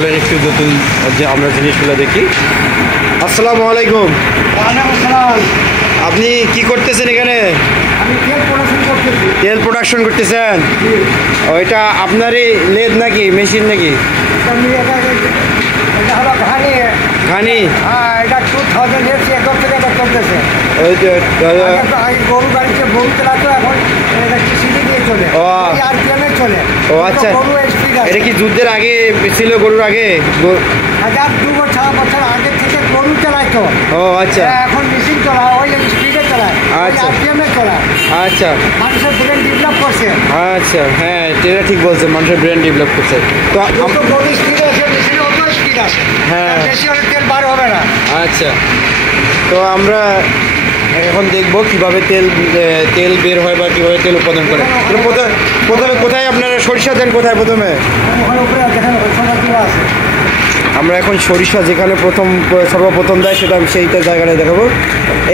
চলেন একটু নতুন যে আমরা জিনিসগুলো দেখি। আসসালামু আলাইকুম। ওয়ালাইকুম আসসালাম। আপনি কি করতেছেন এখানে? আমি তেল প্রোডাকশন করতেছি। তেল প্রোডাকশন করতেছেন? ওইটা আপনারই লেদ নাকি মেশিন নাকি? এটা হলো ঘানি। ঘানি? হ্যাঁ, এটা 2008 একর থেকে এটা চলতেছে। ওই যে আগে গরু গাড়িতে গরু চালাতো, এখন এটা কৃষিতে দিয়ে চলে। ও। আর কেমন চলে? ও আচ্ছা, গরু স্পিড আছে। এটা কি যুদ্ধের আগে ছিল? গরুর আগে? 2 বছর আগে থেকে গরু চালাইতো। ও আচ্ছা এখন মেশিন চলায়, ওই স্পিডে চলায়, আচ্ছা। আর কেমন চলায়। আচ্ছা মানুষের ব্রেন ডেভেলপ করছে। আচ্ছা, হ্যাঁ এটা ঠিক বলছেন, মানুষের ব্রেন ডেভেলপ করছে। তো যত গরু স্পিড আছে, মেশিনে অত স্পিড আছে। হ্যাঁ। বেশি হলে তেল বার হবে না। আচ্ছা, তো আমরা এখন দেখব কিভাবে তেল বের হয় বা কিভাবে তেল উৎপাদন করে। তো প্রথমে কোথায় আপনারা সরিষা দেন? কোথায় প্রথমে? ওখানে উপরে দেখেন সরষা তুলা আছে। আমরা এখন সরিষা যেখানে সর্বপ্রথম দেয় সেইটা জায়গাটায় দেখাবো।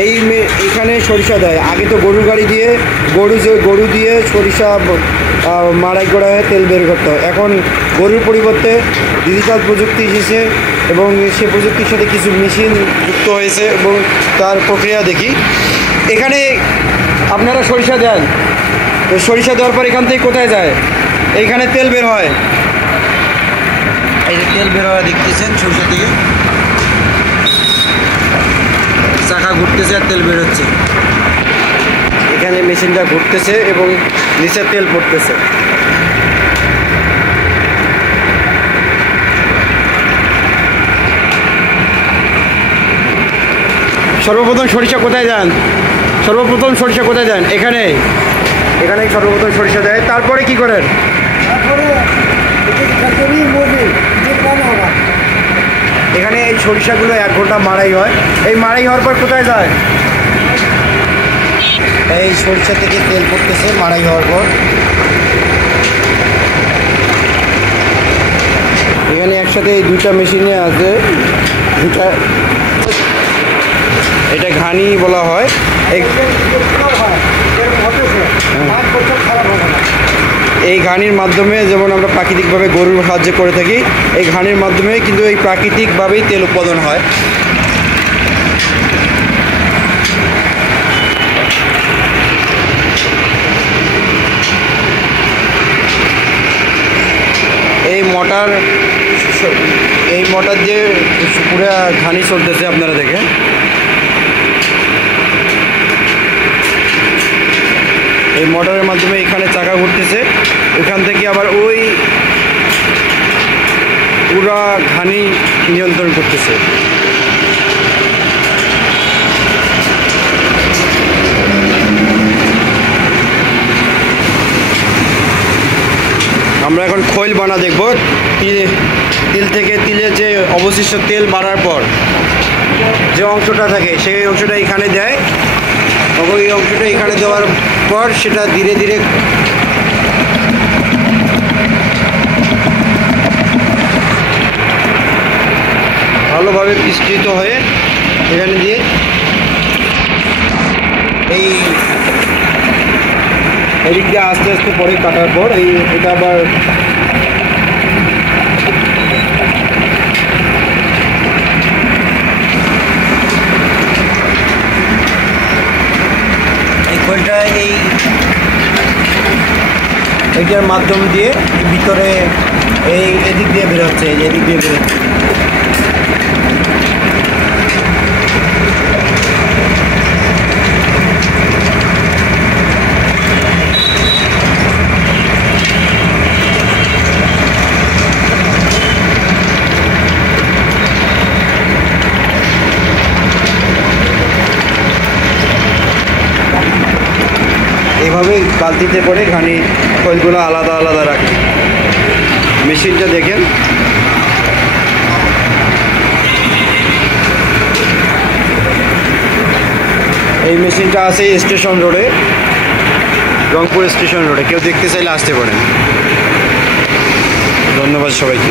এইখানে সরিষা দেয়। আগে তো গরুর গাড়ি দিয়ে গরু দিয়ে সরিষা মাড়াই করা হয়, তেল বের করতে হয়। এখন গরুর পরিবর্তে ডিজিটাল প্রযুক্তি এসেছে এবং সে প্রযুক্তির সাথে কিছু মেশিন যুক্ত হয়েছে এবং তার প্রক্রিয়া দেখি। এখানে আপনারা সরিষা দেন, তো সরিষা দেওয়ার পর এখান থেকে কোথায় যায়? এইখানে তেল বের হয়। এই যে তেল বের হওয়া দেখতেছেন সরিষা থেকে, চাকা ঘুরতেছে আর তেল বের হচ্ছে। এখানে মেশিনটা ঘুরতেছে এবং নিচে তেল পড়তেছে। সর্বপ্রথম সরিষা কোথায় দেন? এখানে সর্বপ্রথম সরিষা দেয়। তারপরে কি করেন? তারপরে এখানে এই সরিষাগুলো 1 ঘন্টা মাড়াই হয়। এই মাড়াই হওয়ার পর কোথায় যায়? এই সরিষা থেকে তেল পড়তেছে মাড়াই হওয়ার পর। এখানে একসাথে এই দুইটা মেশিনে আছে। এটা ঘানি বলা হয়। এই ঘানির মাধ্যমে যেমন আমরা প্রাকৃতিকভাবে গরুর সাহায্য করে থাকি, এই ঘানির মাধ্যমে কিন্তু এই প্রাকৃতিকভাবেই তেল উৎপাদন হয়। এই মোটর দিয়ে পুরো ঘানি চলতেছে, আপনারা দেখেন। এই মোটরের মাধ্যমে এখানে চাকা ঘুরতেছে, ওখান থেকে আবার ওই পুরা ঘানি নিয়ন্ত্রণ করতেছে। আমরা এখন খৈল বানা দেখব। তিলের যে অবশিষ্ট তেল বাড়ার পর যে অংশটা থাকে সেই অংশটা এখানে দেয়। ওই অংশটা এখানে দেওয়ার পর সেটা ধীরে ধীরে ভালোভাবে বিস্তৃত হয়ে এখানে দিয়ে এদিক দিয়ে আস্তে আস্তে পরে কাটার পর এটা আবার খোলটা এইটার মাধ্যম দিয়ে ভিতরে এদিক দিয়ে বেরোচ্ছে, এদিক দিয়ে বেরোচ্ছে। এইভাবেই বালতিতে করে ঘানি খৈলগুলো আলাদা আলাদা রাখে। মেশিনটা দেখেন। এই মেশিনটা আছে স্টেশন রোডে, রংপুর স্টেশন রোডে। কেউ দেখতে চাইলে আসতে পারেন। ধন্যবাদ সবাইকে।